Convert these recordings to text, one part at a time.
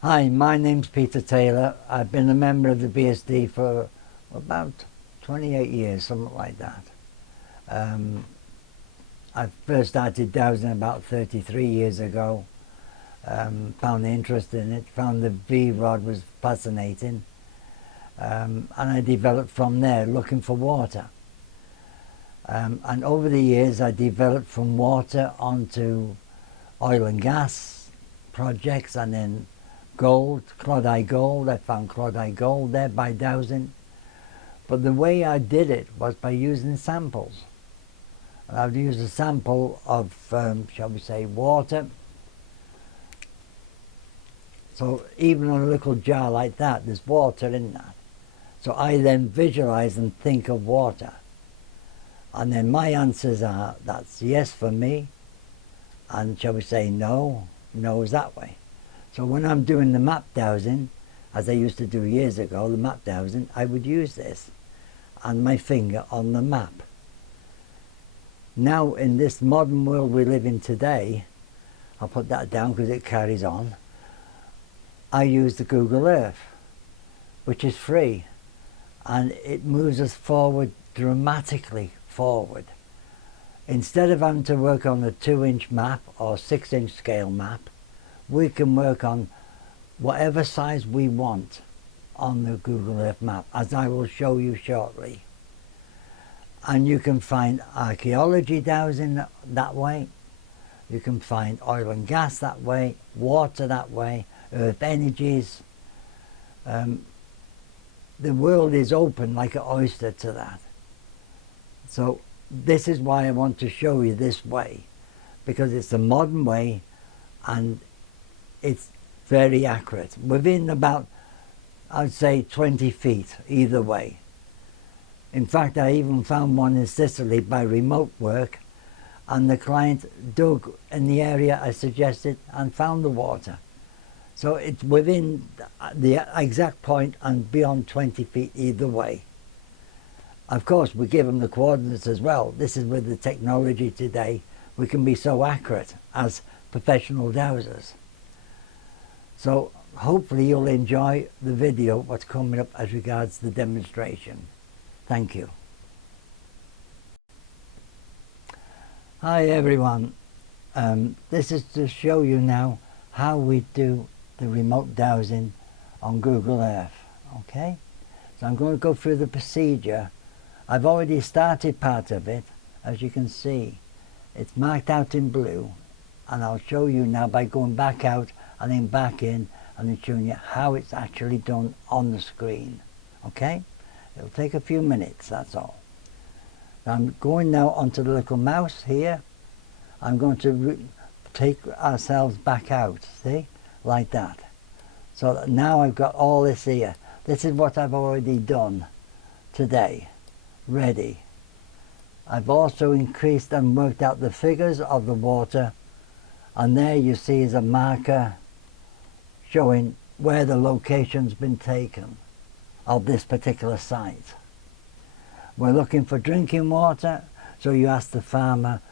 Hi, my name's Peter Taylor. I've been a member of the BSD for about 28 years, something like that. I first started dowsing about 33 years ago. Found the interest in it, found the V-rod was fascinating, and I developed from there looking for water. And over the years I developed from water onto oil and gas projects, and then gold, chloride gold. I found chloride gold there by dowsing. But the way I did it was by using samples. And I'd use a sample of, shall we say, water. So even on a little jar like that, there's water in that. So I then visualize and think of water. And then my answers are, that's yes for me, and shall we say no, no is that way. So when I'm doing the map dowsing, as I used to do years ago, the map dowsing, I would use this and my finger on the map. Now in this modern world we live in today, I'll put that down because it carries on, I use the Google Earth, which is free, and it moves us forward, dramatically forward. Instead of having to work on a 2-inch map or 6-inch scale map, we can work on whatever size we want on the Google Earth map, as I will show you shortly. And you can find archaeology dowsing that way, you can find oil and gas that way, water that way, earth energies. The world is open like an oyster to that. So this is why I want to show you this way, because it's a modern way and it's very accurate, within about, I'd say, 20 feet either way. In fact, I even found one in Sicily by remote work, and the client dug in the area I suggested and found the water. So it's within the exact point and beyond 20 feet either way. Of course, we give them the coordinates as well. This is with the technology today, we can be so accurate as professional dowsers. So hopefully you'll enjoy the video, what's coming up as regards the demonstration. Thank you. Hi everyone. This is to show you now how we do the remote dowsing on Google Earth. Okay? So I'm going to go through the procedure. I've already started part of it, as you can see. It's marked out in blue, and I'll show you now by going back out and then back in, and then showing you how it's actually done on the screen. Okay? It'll take a few minutes, that's all. Now I'm going now onto the little mouse here. I'm going to take ourselves back out, see? Like that. So that now I've got all this here. This is what I've already done today. Ready. I've also increased and worked out the figures of the water, and there you see is a marker showing where the location's been taken of this particular site. We're looking for drinking water, so you ask the farmer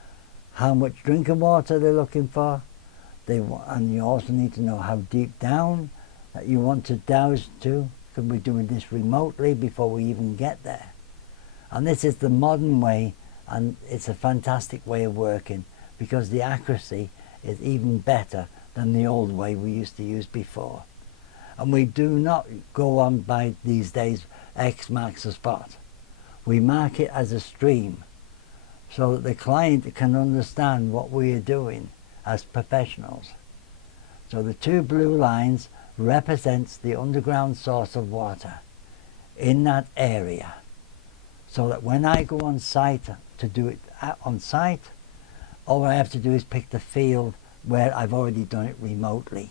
how much drinking water they're looking for, and you also need to know how deep down that you want to douse to, because we're doing this remotely before we even get there. And this is the modern way, and it's a fantastic way of working, because the accuracy is even better than the old way we used to use before. And we do not go on by these days X marks a spot. We mark it as a stream, so that the client can understand what we are doing as professionals. So the two blue lines represents the underground source of water in that area, so that when I go on site to do it on site, all I have to do is pick the field where I've already done it remotely.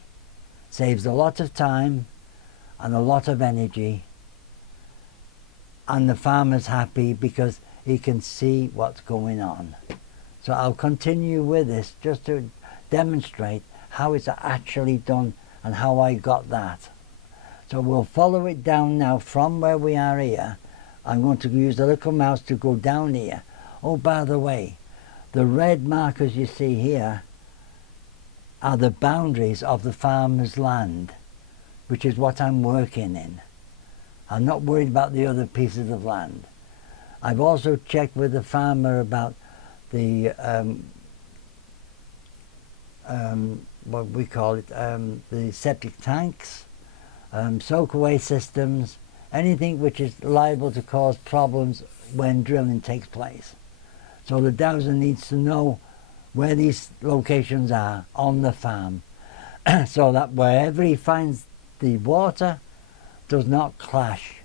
Saves a lot of time and a lot of energy, and the farmer's happy because he can see what's going on. So I'll continue with this just to demonstrate how it's actually done and how I got that. So we'll follow it down now from where we are here. I'm going to use the little mouse to go down here. Oh, by the way, the red markers you see here are the boundaries of the farmer's land. which is what I'm working in. I'm not worried about the other pieces of land. I've also checked with the farmer about the what we call it, the septic tanks, soak-away systems, anything which is liable to cause problems when drilling takes place. So the dowser needs to know where these locations are on the farm so that wherever he finds the water does not clash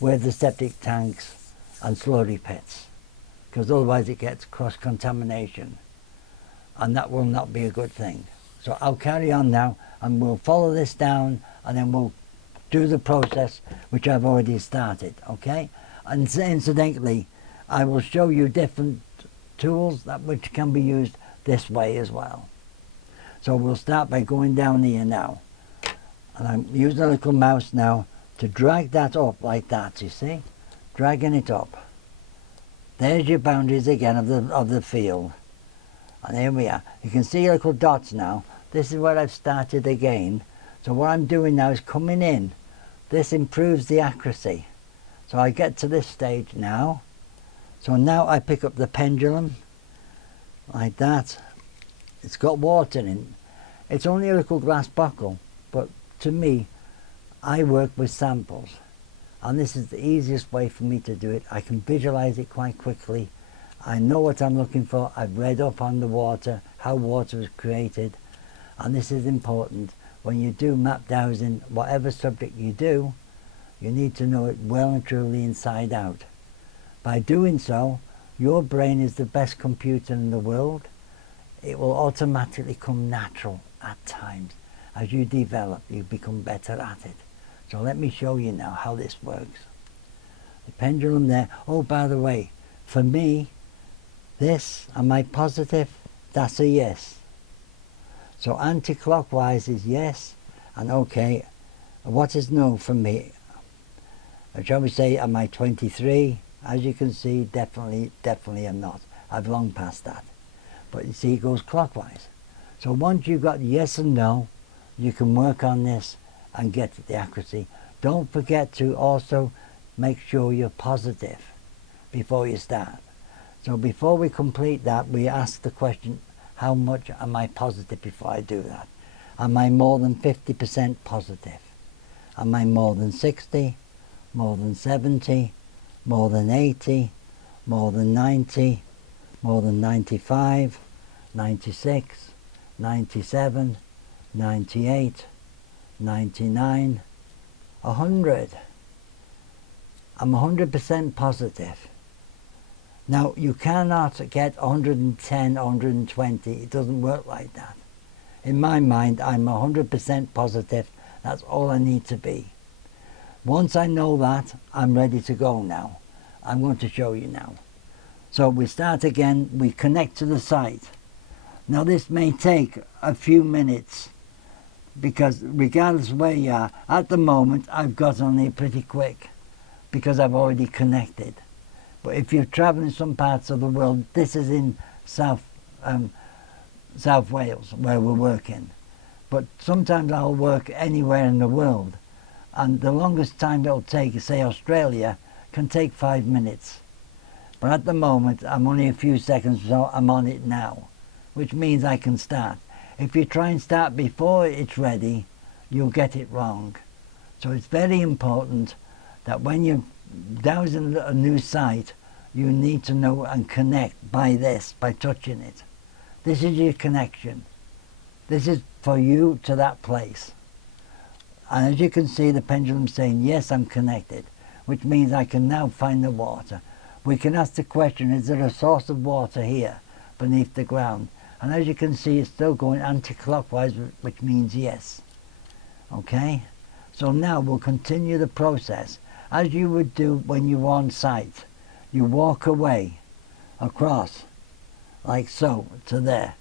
with the septic tanks and slurry pits, because otherwise it gets cross-contamination, and that will not be a good thing. So I'll carry on now and we'll follow this down and then we'll do the process which I've already started, okay? And incidentally, I will show you different tools which can be used this way as well. So we'll start by going down here now. And I'm using a little mouse now to drag that up like that, you see? Dragging it up. There's your boundaries again of the field. And here we are. You can see little dots now. This is where I've started again. So what I'm doing now is coming in. This improves the accuracy. So I get to this stage now. So now I pick up the pendulum like that. It's got water in. It's only a little glass bottle, but to me, I work with samples. And this is the easiest way for me to do it. I can visualize it quite quickly. I know what I'm looking for. I've read up on the water, how water is created. And this is important. When you do map dowsing, whatever subject you do, you need to know it well and truly inside out. By doing so, your brain is the best computer in the world. It will automatically come natural at times. As you develop, you become better at it. So let me show you now how this works. The pendulum there. Oh, by the way, for me, this, am I positive? That's a yes. So anti-clockwise is yes, and okay. What is no for me? Shall we say, am I 23? As you can see, definitely I'm not. I've long passed that. But you see, it goes clockwise. So once you've got yes and no, you can work on this and get the accuracy. Don't forget to also make sure you're positive before you start. So before we complete that, we ask the question, how much am I positive before I do that? Am I more than 50% positive? Am I more than 60? More than 70? More than 80? More than 90? More than 95? 96? 97? 98? 99? 100? I'm 100% positive. Now, you cannot get 110, 120. It doesn't work like that. In my mind, I'm 100% positive. That's all I need to be. Once I know that, I'm ready to go now. I'm going to show you now. So we start again. We connect to the site. Now, this may take a few minutes because regardless of where you are, at the moment, I've got on here pretty quick because I've already connected. But if you're travelling some parts of the world, this is in South Wales where we're working. But sometimes I'll work anywhere in the world. And the longest time it'll take, say Australia, can take 5 minutes. But at the moment, I'm only a few seconds, so I'm on it now. Which means I can start. If you try and start before it's ready, you'll get it wrong. So it's very important that when you're dowsing a new site, you need to know and connect by this, by touching it. This is your connection. This is for you to that place. And as you can see, the pendulum saying, yes, I'm connected, which means I can now find the water. We can ask the question, is there a source of water here beneath the ground? And as you can see, it's still going anti-clockwise, which means yes. Okay? So now we'll continue the process as you would do when you're on site. You walk away across, like so, to there.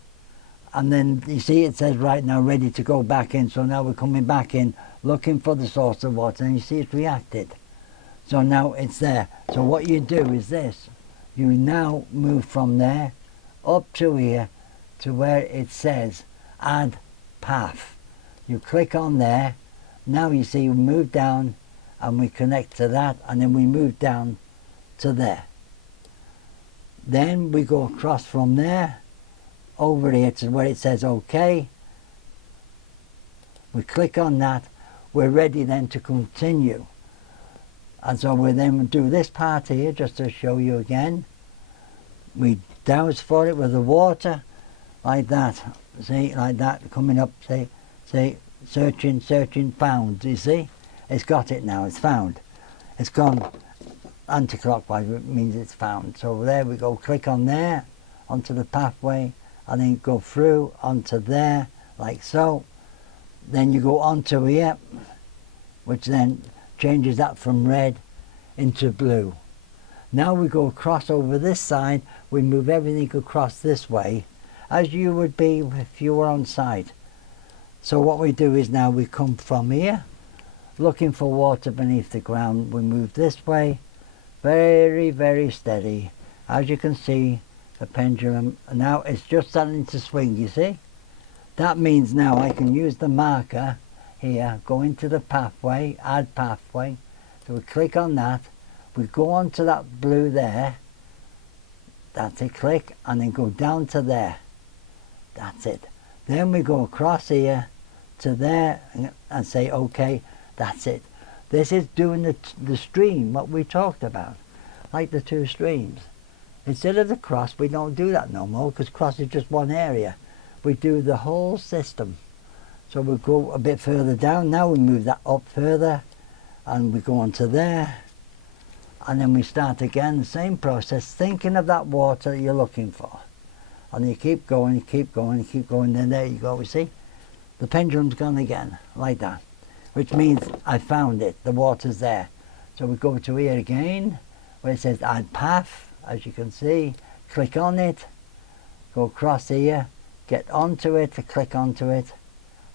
And then you see it says right now ready to go back in. So now we're coming back in, looking for the source of water, and you see it's reacted. So now it's there. So what you do is this. You now move from there up to here to where it says add path. You click on there. Now you see we move down and we connect to that, and then we move down to there. Then we go across from there over here to where it says OK. We click on that. We're ready then to continue. And so we then do this part here just to show you again. We douse for it with the water like that. See, like that, coming up, see, searching, found, you see? It's got it now, it's found. It's gone anti-clockwise, it means it's found. So there we go, click on there, onto the pathway, and then go through onto there, like so. Then you go onto here, which then changes that from red into blue. Now we go across over this side, we move everything across this way, as you would be if you were on site. So what we do is now we come from here, looking for water beneath the ground. We move this way, very, very steady. As you can see, the pendulum, now it's just starting to swing, you see? That means now I can use the marker here, go into the pathway, add pathway. So we click on that, we go on to that blue there, that's it, click, and then go down to there. That's it. Then we go across here to there and say OK, that's it. This is doing the stream, what we talked about, like the two streams. Instead of the cross, we don't do that no more, because cross is just one area. We do the whole system. So we go a bit further down. Now we move that up further, and we go on to there, and then we start again, the same process, thinking of that water that you're looking for. And you keep going, you keep going, you keep going, then there you go, you see? The pendulum's gone again, like that. Which means I found it, the water's there. So we go to here again, where it says add path, as you can see. Click on it, go across here, get onto it, click onto it,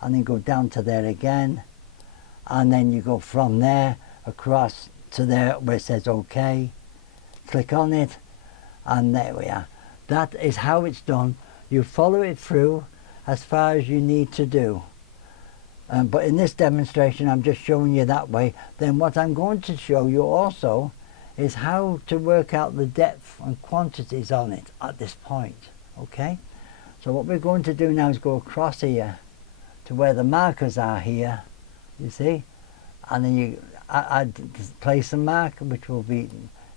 and then go down to there again. And then you go from there across to there where it says OK. Click on it, and there we are. That is how it's done. You follow it through as far as you need to do. But in this demonstration I'm just showing you that way. Then what I'm going to show you also is how to work out the depth and quantities on it at this point. Okay? So what we're going to do now is go across here to where the markers are here, you see, and then you place a mark which will be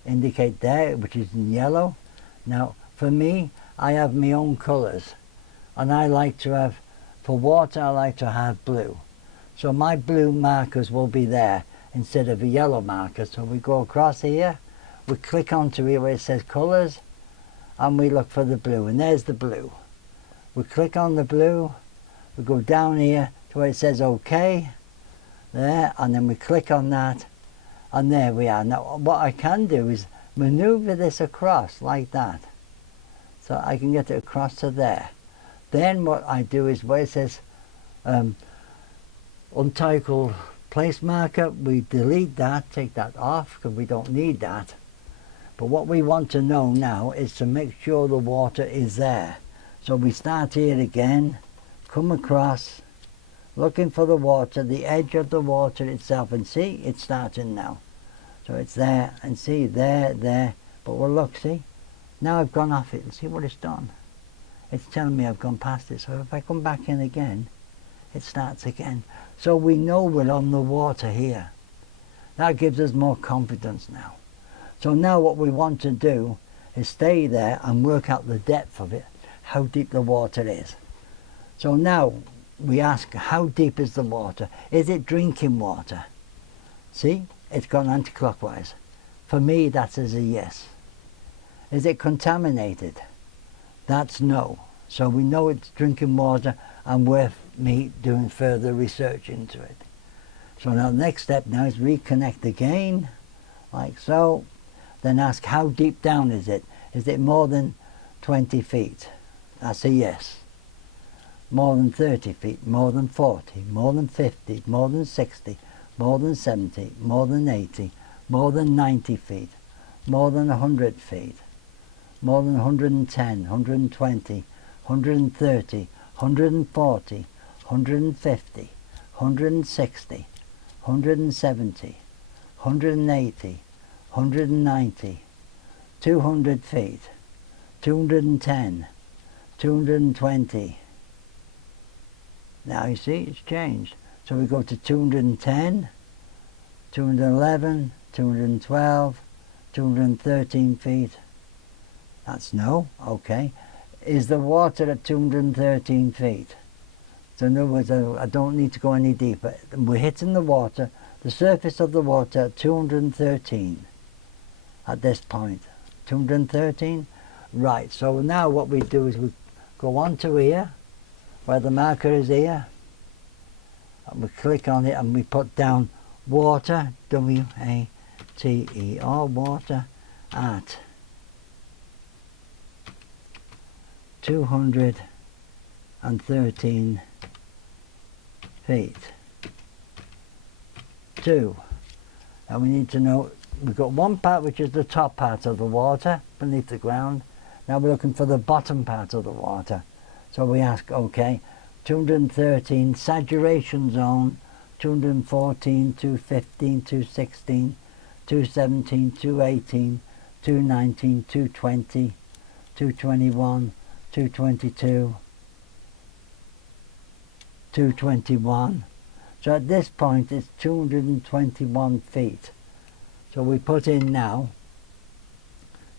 indicate there, which is in yellow. Now for me, I have my own colours, and I like to have, for water I like to have blue. So my blue markers will be there instead of a yellow marker. So we go across here, we click onto here where it says colours, and we look for the blue, and there's the blue. We click on the blue, we go down here to where it says OK, there, and then we click on that, and there we are. Now what I can do is maneuver this across like that, so I can get it across to there. Then what I do is where it says untitled place marker, we delete that, take that off, because we don't need that. But what we want to know now is to make sure the water is there. So we start here again, come across, looking for the water, the edge of the water itself, and see, it's starting now. So it's there, and see, there, but well look, see, now I've gone off it, and see what it's done. It's telling me I've gone past it, so if I come back in again, it starts again. So we know we're on the water here. That gives us more confidence now. So now what we want to do is stay there and work out the depth of it, how deep the water is. So now we ask, how deep is the water? Is it drinking water? See, it's gone anti-clockwise. For me, that says a yes. Is it contaminated? That's no. So we know it's drinking water and worth me doing further research into it. So now the next step now is reconnect again, like so. Then ask, how deep down is it? Is it more than 20 feet? That's a yes. More than 30 feet, more than 40, more than 50, more than 60, more than 70, more than 80, more than 90 feet, more than 100 feet, more than 110, 120, 130, 140, 150, 160, 170, 180, 190, 200 feet, 210, 220. Now you see it's changed. So we go to 210, 211, 212, 213 feet. That's no, okay. Is the water at 213 feet? So in other words, I don't need to go any deeper. We're hitting the water, the surface of the water at 213 at this point. 213? Right, so now what we do is we go on to here, where the marker is here, and we click on it and we put down water, W-A-T-E-R, water, at 213 feet. 2. And we need to know, we've got one part which is the top part of the water beneath the ground. Now we're looking for the bottom part of the water. So we ask, okay, 213 saturation zone, 214, 215, 216, 217, 218, 219, 220, 221, 222, 221. So at this point it's 221 feet. So we put in now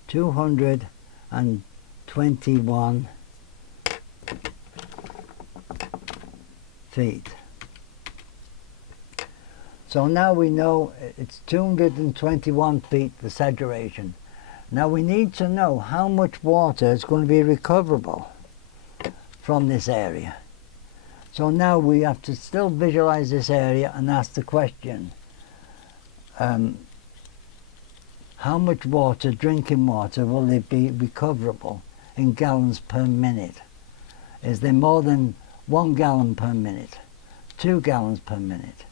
221 feet. So now we know it's 221 feet the saturation. Now we need to know how much water is going to be recoverable from this area. So now we have to still visualize this area and ask the question, how much water, drinking water, will it be recoverable in gallons per minute? Is there more than 1 gallon per minute, 2 gallons per minute,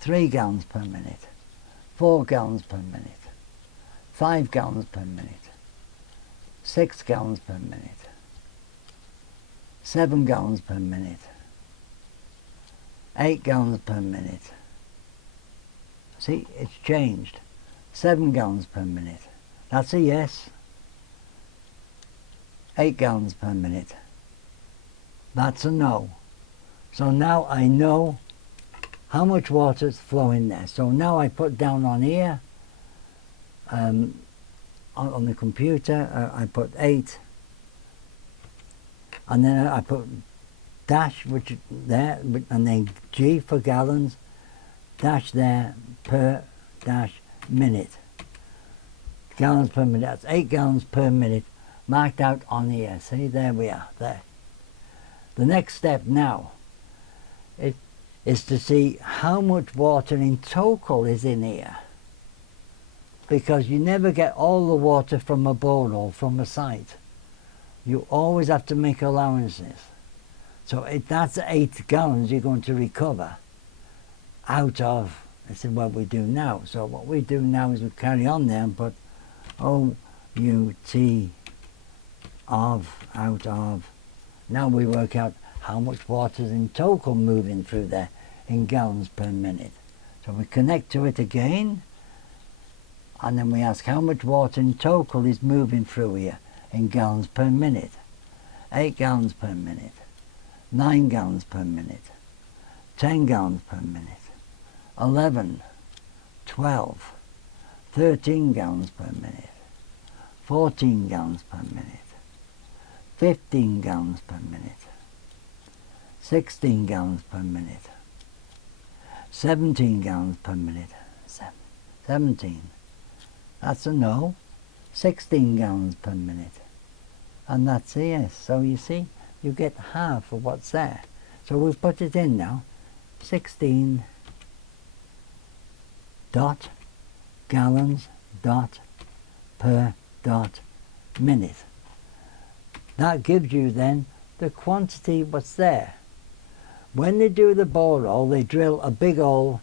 3 gallons per minute, 4 gallons per minute, 5 gallons per minute, 6 gallons per minute, 7 gallons per minute, 8 gallons per minute. See, it's changed. 7 gallons per minute. That's a yes. 8 gallons per minute. That's a no. So now I know how much water is flowing there. So now I put down on here, on the computer, I put 8, and then I put dash, which there, and then G for gallons, dash there, per dash minute. Gallons per minute, that's 8 gallons per minute, marked out on here. See, there we are, there. The next step now is to see how much water in total is in here. Because you never get all the water from a borehole, from a site. You always have to make allowances. So that's 8 gallons you're going to recover out of, this is what we do now. So what we do now is we carry on there and put O-U-T of, out of. Now we work out how much water is in total moving through there in gallons per minute. So we connect to it again, and then we ask how much water in total is moving through here in gallons per minute. 8 gallons per minute, 9 gallons per minute, 10 gallons per minute, 11, 12, 13 gallons per minute, 14 gallons per minute, 15 gallons per minute, 16 gallons per minute, 17 gallons per minute, 17, that's a no, 16 gallons per minute, and that's a yes. So you see, you get half of what's there. So we've put it in now, 16 dot gallons dot per dot minute. That gives you then the quantity what's there. When they do the borehole, they drill a big hole,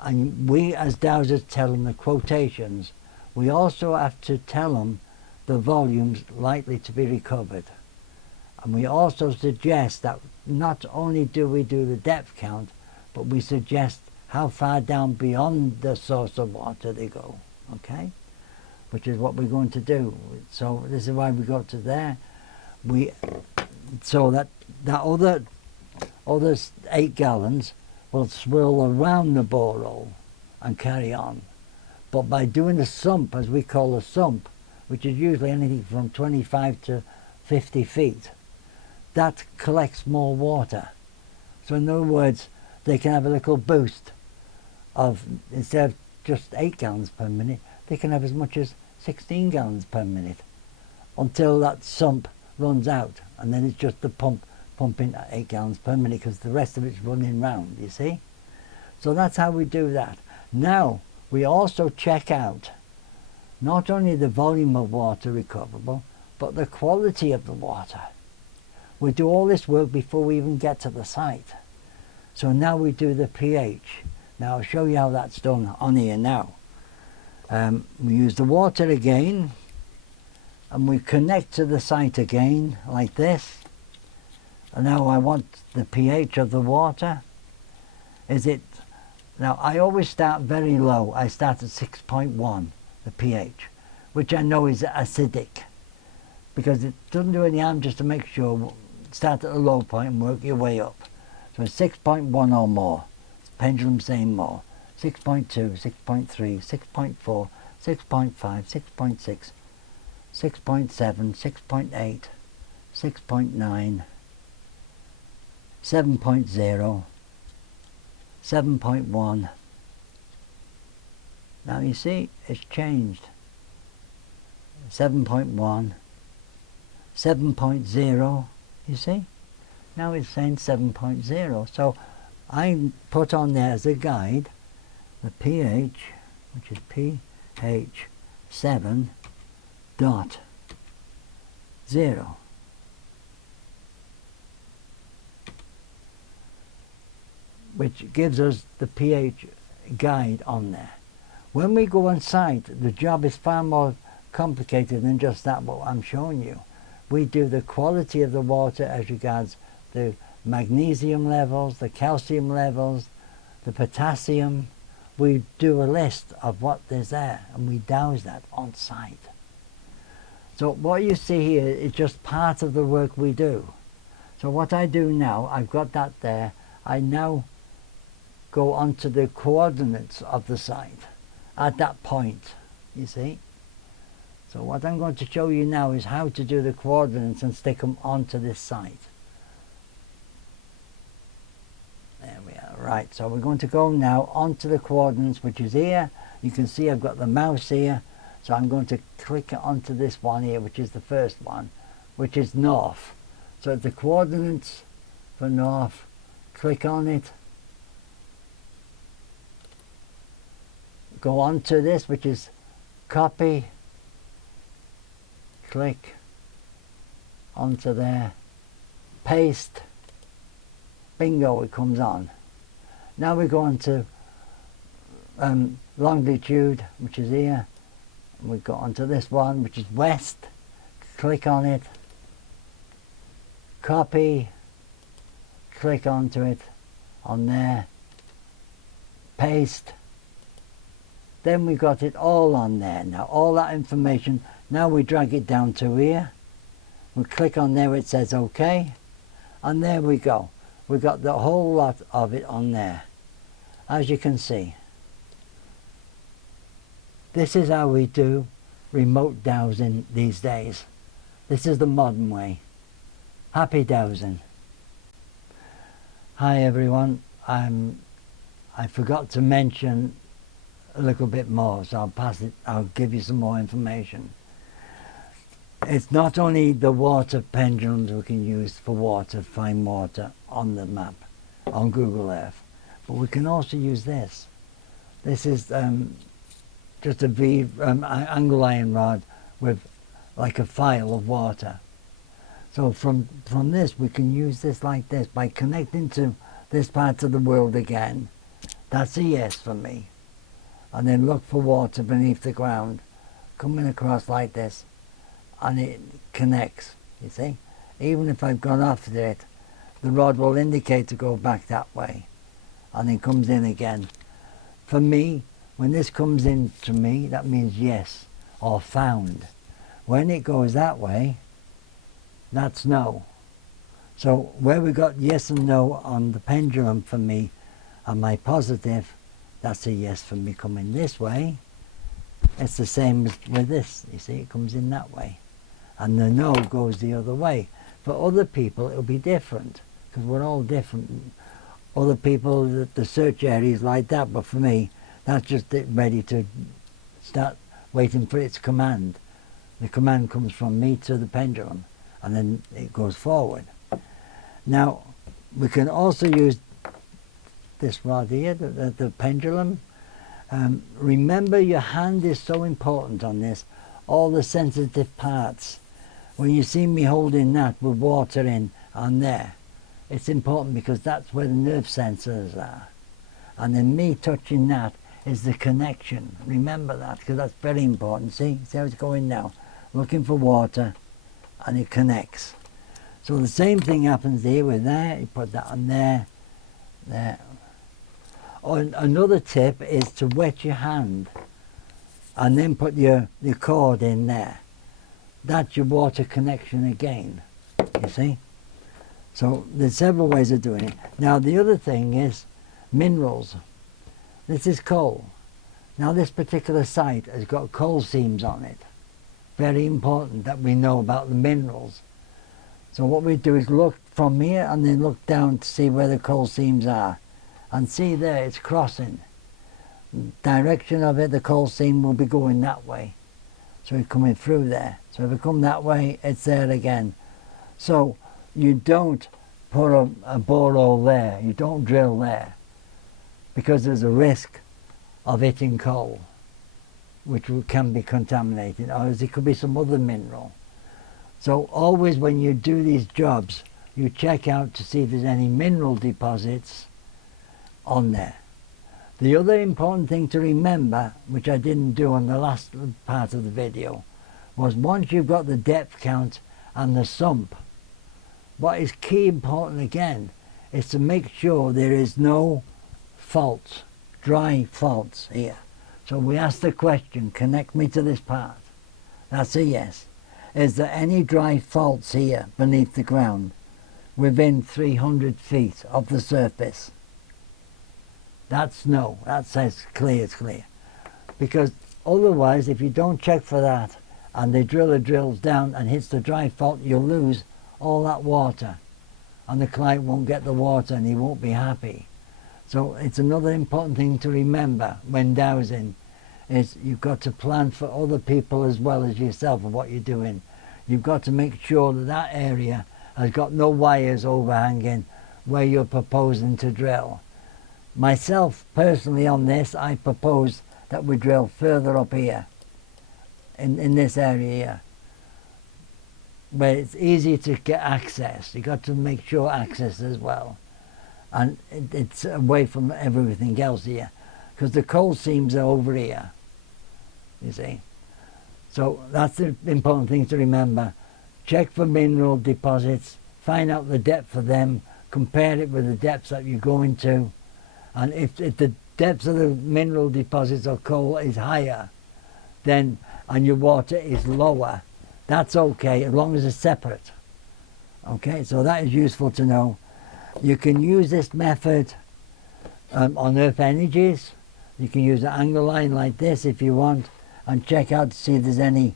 and we as dowsers tell them the quotations. We also have to tell them the volumes likely to be recovered. And we also suggest that not only do we do the depth count, but we suggest how far down beyond the source of water they go, okay? Which is what we're going to do. So this is why we go to there. So that other 8 gallons will swirl around the borehole and carry on. But by doing the sump, as we call a sump, which is usually anything from 25 to 50 feet, that collects more water. So in other words, they can have a little boost of, instead of just 8 gallons per minute, they can have as much as 16 gallons per minute until that sump runs out, and then it's just the pump pumping at 8 gallons per minute because the rest of it's running round, you see? So that's how we do that. Now, we also check out not only the volume of water recoverable, but the quality of the water. We do all this work before we even get to the site. So now we do the pH. Now I'll show you how that's done on here now. We use the water again, and we connect to the site again like this. And now I want the pH of the water. Now I always start very low. I start at 6.1, the pH, which I know is acidic, because it doesn't do any harm just to make sure. Start at a low point and work your way up. So 6.1 or more. Pendulum saying more. 6.2, 6.3, 6.4, 6.5, 6.6, 6.7, 6.8, 6.9, 7.0, 7.1. Now you see, it's changed. 7.1, 7.0, you see? Now it's saying 7.0. So I put on there as a guide the pH, which is pH 7.0. Which gives us the pH guide on there. When we go on site, the job is far more complicated than just that, what I'm showing you. We do the quality of the water as regards the magnesium levels, the calcium levels, the potassium. We do a list of what there's there, and we douse that on site. So what you see here is just part of the work we do. So what I do now, I've got that there, I now go onto the coordinates of the site at that point, you see. So what I'm going to show you now is how to do the coordinates and stick them onto this site. There we are. Right, so we're going to go now onto the coordinates, which is here. You can see I've got the mouse here, so I'm going to click onto this one here, which is the first one, which is north. So the coordinates for north, click on it, go on to this, which is copy, click onto there, paste, bingo, it comes on. Now we go on to longitude, which is here. We go onto this one, which is west, click on it, copy, click onto it, on there, paste. Then we got it all on there. Now all that information, now we drag it down to here. We click on there, it says OK. And there we go. We got the whole lot of it on there. As you can see. This is how we do remote dowsing these days. This is the modern way. Happy dowsing. Hi everyone. I forgot to mention a little bit more, so I'll give you some more information. It's not only the water pendulums we can use for water, find water on the map, on Google Earth, but we can also use this. This is just a angle iron rod with like a file of water. So from this we can use this like this by connecting to this part of the world again. That's a yes for me. And then look for water beneath the ground, coming across like this, and it connects, you see. Even if I've gone after it, the rod will indicate to go back that way, and it comes in again for me, when this comes in to me, that means yes, or found. When it goes that way, that's no. So where we got yes and no on the pendulum for me, and my positive, that's a yes for me coming this way. It's the same as with this, you see, it comes in that way. And the no goes the other way. For other people, it'll be different, because we're all different. Other people, the search area is like that, but for me, that's just it ready to start waiting for its command. The command comes from me to the pendulum, and then it goes forward. Now, we can also use this rod here, the pendulum. Remember, your hand is so important on this, all the sensitive parts. When you see me holding that with water in on there, it's important because that's where the nerve sensors are. And then me touching that is the connection. Remember that, because that's very important. See how it's going now? Looking for water, and it connects. So the same thing happens here with there. You put that on there, there. Another tip is to wet your hand and then put your cord in there. That's your water connection again, you see. So there's several ways of doing it. Now the other thing is minerals. This is coal. Now this particular site has got coal seams on it. Very important that we know about the minerals. So what we do is look from here and then look down to see where the coal seams are. And see there, it's crossing. Direction of it, the coal seam will be going that way. So it's coming through there. So if we come that way, it's there again. So you don't put a borehole there, you don't drill there, because there's a risk of hitting coal, which can be contaminated, or it could be some other mineral. So always when you do these jobs, you check out to see if there's any mineral deposits on there. The other important thing to remember, which I didn't do on the last part of the video, was once you've got the depth count and the sump, what is key important again is to make sure there is no faults, dry faults here. So we ask the question, connect me to this part. That's a yes. Is there any dry faults here beneath the ground within 300 feet of the surface? That's no. That says clear, it's clear. Because otherwise, if you don't check for that and the driller drills down and hits the dry fault, you'll lose all that water. And the client won't get the water and he won't be happy. So it's another important thing to remember when dowsing, is you've got to plan for other people as well as yourself of what you're doing. You've got to make sure that that area has got no wires overhanging where you're proposing to drill. Myself, personally on this, I propose that we drill further up here, in this area here, where it's easy to get access. You've got to make sure access as well. And it's away from everything else here, because the coal seams are over here, you see. So that's the important thing to remember. Check for mineral deposits, find out the depth of them, compare it with the depths that you're going to. And if the depth of the mineral deposits or coal is higher, then, and your water is lower, that's okay, as long as it's separate. Okay, so that is useful to know. You can use this method on earth energies. You can use an angle line like this if you want, and check out to see if there's any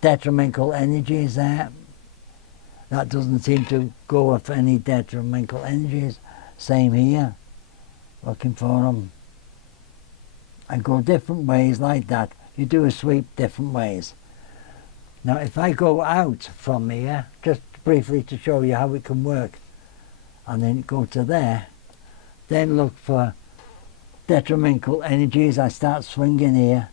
detrimental energies there. That doesn't seem to go with any detrimental energies. Same here. Looking for them, and go different ways like that. You do a sweep different ways. Now if I go out from here, just briefly to show you how it can work, and then go to there, then look for detrimental energies. I start swinging here,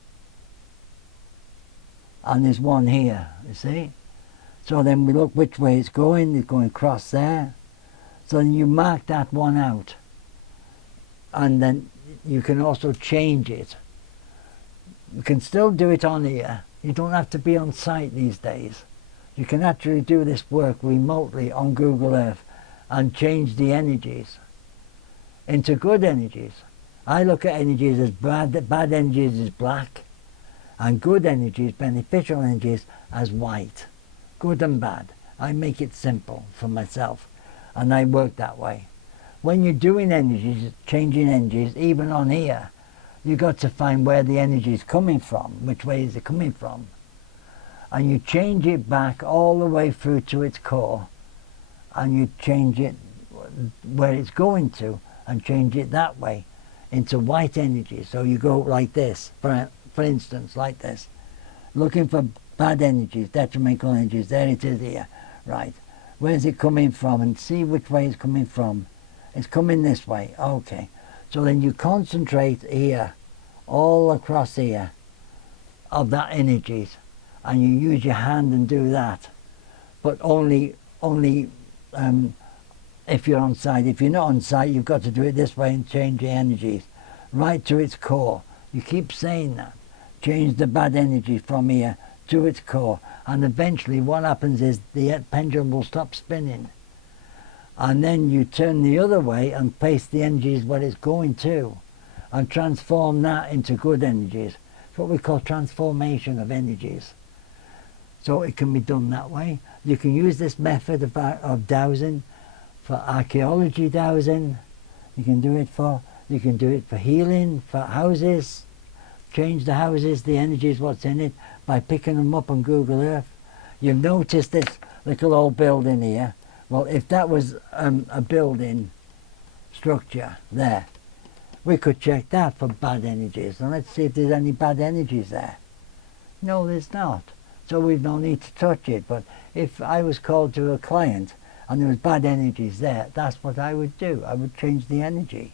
and there's one here, you see. So then we look which way it's going across there. So then you mark that one out. And then you can also change it. You can still do it on here. You don't have to be on site these days. You can actually do this work remotely on Google Earth and change the energies into good energies. I look at energies as bad energies as black, and good energies, beneficial energies, as white. Good and bad. I make it simple for myself, and I work that way. When you're doing energies, changing energies, even on here, you've got to find where the energy is coming from, which way is it coming from. And you change it back all the way through to its core, and you change it where it's going to, and change it that way into white energy. So you go like this, for instance, like this, looking for bad energies, detrimental energies. There it is here, right. Where's it coming from, and see which way it's coming from. It's coming this way, okay. So then you concentrate here, all across here, of that energies, and you use your hand and do that. But only if you're on site. If you're not on site, you've got to do it this way and change the energies right to its core. You keep saying that. Change the bad energy from here to its core, and eventually what happens is the pendulum will stop spinning, and then you turn the other way and face the energies where it's going to, and transform that into good energies. It's what we call transformation of energies. So it can be done that way. You can use this method of dowsing for archaeology dowsing. You can do it for healing, for houses. Change the houses, the energies, what's in it, by picking them up on Google Earth. You've noticed this little old building here. Well, if that was a building structure there, we could check that for bad energies. And let's see if there's any bad energies there. No, there's not. So we've no need to touch it. But if I was called to a client and there was bad energies there, that's what I would do. I would change the energy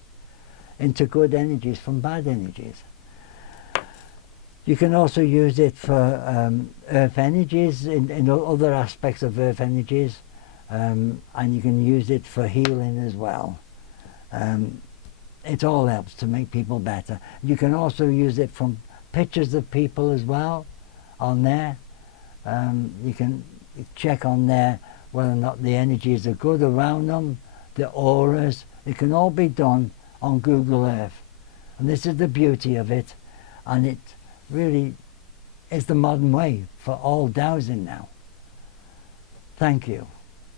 into good energies from bad energies. You can also use it for earth energies, in other aspects of earth energies, and you can use it for healing as well. It all helps to make people better. You can also use it from pictures of people as well on there. You can check on there whether or not the energies are good around them, the auras. It can all be done on Google Earth. And this is the beauty of it, and it really is the modern way for all dowsing now. Thank you.